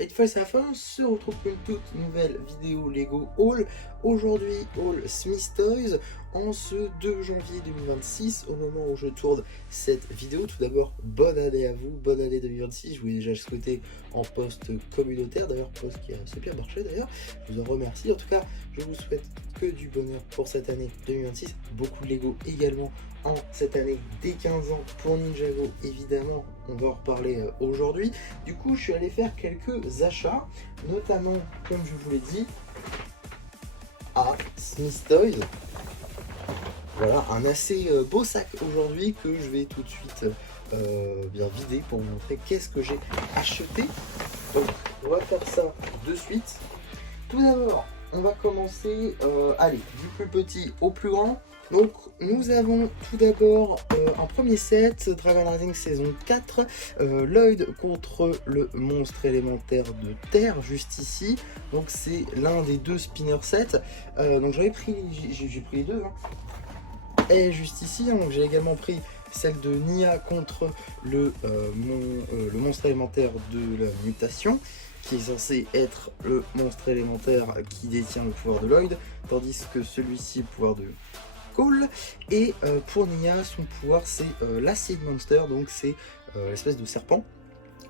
Et une fois c'est la fin, on se retrouve pour une toute nouvelle vidéo Lego Haul. Aujourd'hui, Haul Smith Toys en ce 2 janvier 2026, au moment où je tourne cette vidéo. Tout d'abord, bonne année à vous, bonne année 2026. Je voulais déjà le souhaiter en post communautaire, d'ailleurs, post qui a assez bien marché d'ailleurs. Je vous en remercie. En tout cas, je vous souhaite que du bonheur pour cette année 2026. Beaucoup de Lego également en cette année des 15 ans pour Ninjago, évidemment. On va en reparler aujourd'hui. Du coup, je suis allé faire quelques achats, notamment, comme je vous l'ai dit, à Smith Toys. Voilà, un assez beau sac aujourd'hui que je vais tout de suite bien vider pour vous montrer qu'est-ce que j'ai acheté. Donc, on va faire ça de suite. Tout d'abord, on va commencer, allez, du plus petit au plus grand. Donc nous avons tout d'abord un premier set, Dragon Rising saison 4, Lloyd contre le monstre élémentaire de terre, juste ici. Donc c'est l'un des deux spinner sets. Donc j'avais pris, j'ai pris les deux. Hein. Et juste ici, hein, donc j'ai également pris celle de Nia contre le monstre élémentaire de la mutation, qui est censé être le monstre élémentaire qui détient le pouvoir de Lloyd, tandis que celui-ci, le pouvoir de Cole. Et pour Nia, son pouvoir c'est l'Acid Monster, donc c'est l'espèce de serpent.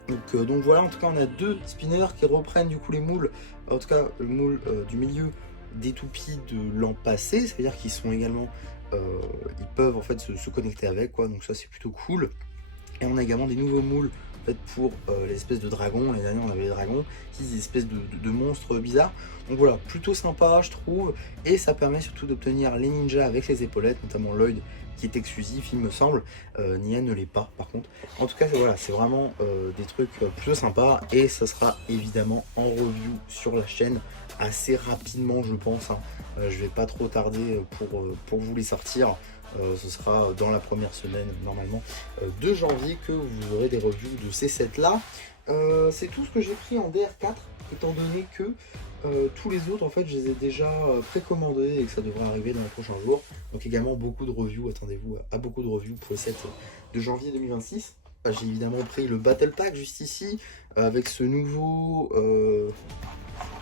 Donc voilà, en tout cas on a deux spinners qui reprennent du coup les moules, en tout cas le moule du milieu des toupies de l'an passé, c'est-à-dire qu'ils sont également, ils peuvent en fait se connecter avec, quoi, donc ça c'est plutôt cool. Et on a également des nouveaux moules en fait, pour les espèces de dragons. L'année dernière on avait les dragons, qui sont des espèces de monstres bizarres. Donc voilà, plutôt sympa je trouve. Et ça permet surtout d'obtenir les ninjas avec les épaulettes, notamment Lloyd qui est exclusif il me semble. Nia ne l'est pas par contre. En tout cas voilà, c'est vraiment des trucs plutôt sympas. Et ça sera évidemment en review sur la chaîne assez rapidement je pense. Hein. Je vais pas trop tarder pour vous les sortir. Ce sera dans la première semaine normalement de janvier que vous aurez des reviews de ces sets là. C'est tout ce que j'ai pris en DR4, étant donné que tous les autres en fait je les ai déjà précommandés et que ça devrait arriver dans les prochains jours. Donc également beaucoup de reviews, attendez-vous à beaucoup de reviews pour les sets de janvier 2026. J'ai évidemment pris le Battle Pack juste ici avec ce nouveau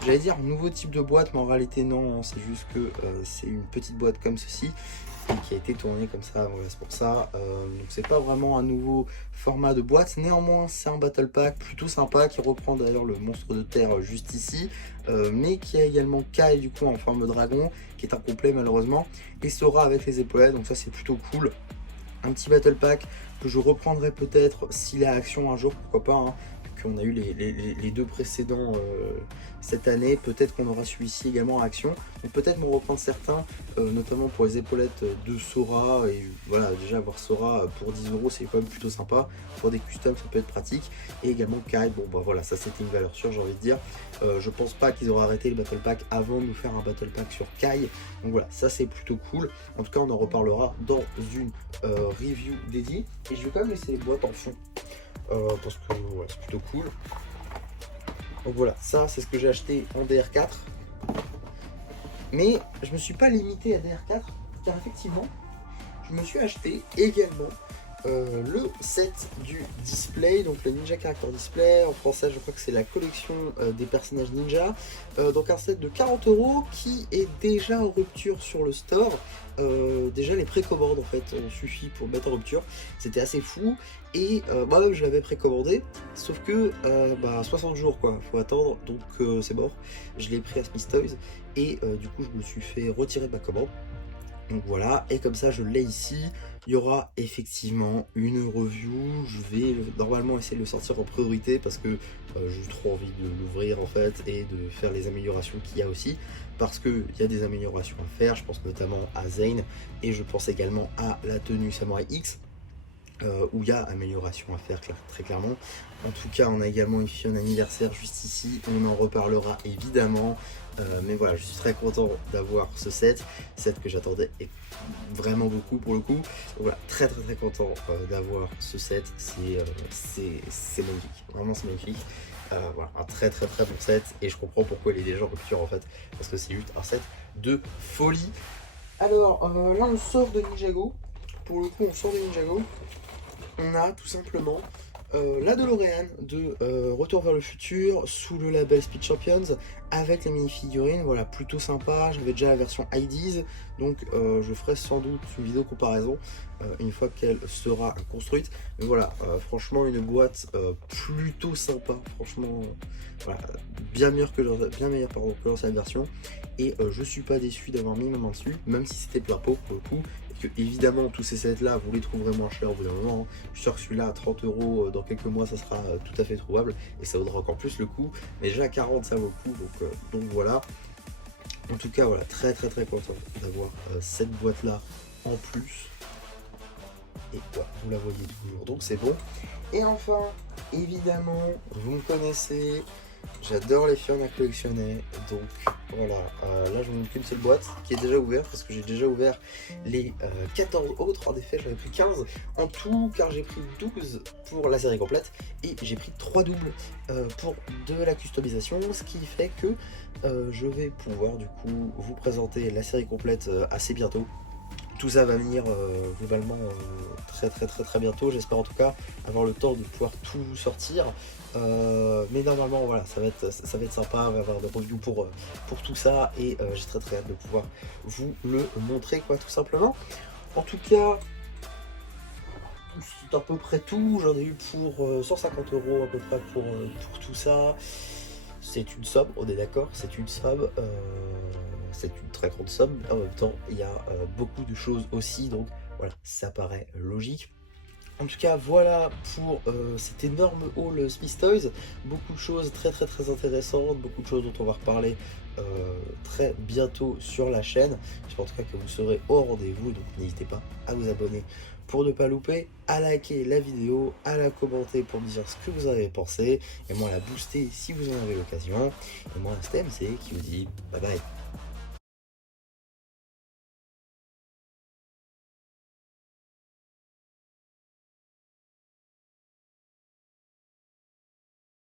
j'allais dire nouveau type de boîte, mais en réalité non, c'est juste que c'est une petite boîte comme ceci qui a été tournée comme ça, voilà, c'est pour ça. Donc c'est pas vraiment un nouveau format de boîte, néanmoins c'est un battle pack plutôt sympa qui reprend d'ailleurs le monstre de terre juste ici, mais qui a également Kai du coup en forme de dragon, qui est incomplet malheureusement, et Sora avec les épaulettes, donc ça c'est plutôt cool. Un petit battle pack que je reprendrai peut-être s'il est à action un jour, pourquoi pas, hein, qu'on a eu les deux précédents cette année, peut-être qu'on aura celui-ci également à action, donc peut-être m'en reprendre certains, notamment pour les épaulettes de Sora, et voilà, déjà avoir Sora pour 10 € c'est quand même plutôt sympa, pour des customs ça peut être pratique, et également Kai, bon bah voilà, ça c'était une valeur sûre j'ai envie de dire. Je pense pas qu'ils auraient arrêté le battle pack avant de nous faire un battle pack sur Kai, donc voilà, ça c'est plutôt cool. En tout cas on en reparlera dans une review dédiée, et je vais quand même laisser les boîtes en fond. Parce que ouais, c'est plutôt cool. Donc voilà, ça c'est ce que j'ai acheté en DR4. Mais je me suis pas limité à DR4, car effectivement, je me suis acheté également le set du display, donc le Ninja Character Display, en français je crois que c'est la collection des personnages ninja, donc un set de 40 € qui est déjà en rupture sur le store. Déjà les précommandes en fait suffit pour mettre en rupture, c'était assez fou, et moi-même je l'avais précommandé, sauf que 60 jours quoi, faut attendre, donc c'est mort. Je l'ai pris à Smith Toys, et du coup je me suis fait retirer ma commande. Donc voilà, et comme ça je l'ai ici. Il y aura effectivement une review, je vais normalement essayer de le sortir en priorité parce que j'ai trop envie de l'ouvrir en fait et de faire les améliorations qu'il y a aussi, parce qu'il y a des améliorations à faire, je pense notamment à Zane et je pense également à la tenue Samurai X. Où il y a amélioration à faire très clairement. En tout cas on a également une fille en anniversaire juste ici, on en reparlera évidemment, mais voilà, je suis très content d'avoir ce set que j'attendais vraiment beaucoup pour le coup. Donc voilà, très content d'avoir ce set, c'est magnifique, vraiment c'est magnifique. Voilà, un très bon set, et je comprends pourquoi il est déjà en rupture en fait, parce que c'est juste un set de folie. Alors là on sort de Ninjago, pour le coup on sort de Ninjago. On a tout simplement la DeLorean de Retour vers le futur sous le label Speed Champions avec les mini-figurines, voilà, plutôt sympa. J'avais déjà la version IDs, donc je ferai sans doute une vidéo comparaison une fois qu'elle sera construite. Mais voilà, franchement une boîte plutôt sympa, franchement, voilà, bien meilleure que l'ancienne version. Et je suis pas déçu d'avoir mis ma main dessus, même si c'était plein pot pour le coup. Que évidemment tous ces sets là vous les trouverez moins cher au bout d'un moment, hein. Je suis sûr que celui-là à 30 € dans quelques mois ça sera tout à fait trouvable et ça vaudra encore plus le coup, mais déjà à 40 ça vaut le coup, donc voilà. En tout cas voilà, très content d'avoir cette boîte là en plus, et voilà, vous la voyez toujours, donc c'est bon. Et enfin évidemment vous me connaissez, j'adore les fioles à collectionner, donc voilà, là je n'ai qu'une seule boîte qui est déjà ouverte parce que j'ai déjà ouvert les 14 autres. En effet, j'en ai pris 15 en tout car j'ai pris 12 pour la série complète et j'ai pris 3 doubles pour de la customisation, ce qui fait que je vais pouvoir du coup vous présenter la série complète assez bientôt. Tout ça va venir globalement très bientôt, j'espère en tout cas avoir le temps de pouvoir tout sortir. Mais normalement voilà, ça va être sympa, on va avoir des reviews pour tout ça et j'ai très hâte de pouvoir vous le montrer quoi, tout simplement. En tout cas, c'est à peu près tout, j'en ai eu pour 150 € à peu près pour tout ça. C'est une somme, on est d'accord, c'est une somme, c'est une très grande somme. En même temps, il y a beaucoup de choses aussi, donc voilà, ça paraît logique. En tout cas, voilà pour cet énorme haul Smith Toys. Beaucoup de choses très intéressantes, beaucoup de choses dont on va reparler très bientôt sur la chaîne. J'espère en tout cas que vous serez au rendez-vous, donc n'hésitez pas à vous abonner pour ne pas louper, à liker la vidéo, à la commenter pour me dire ce que vous en avez pensé, et moi à la booster si vous en avez l'occasion. Et moi, un STEM, c'est qui vous dit bye bye.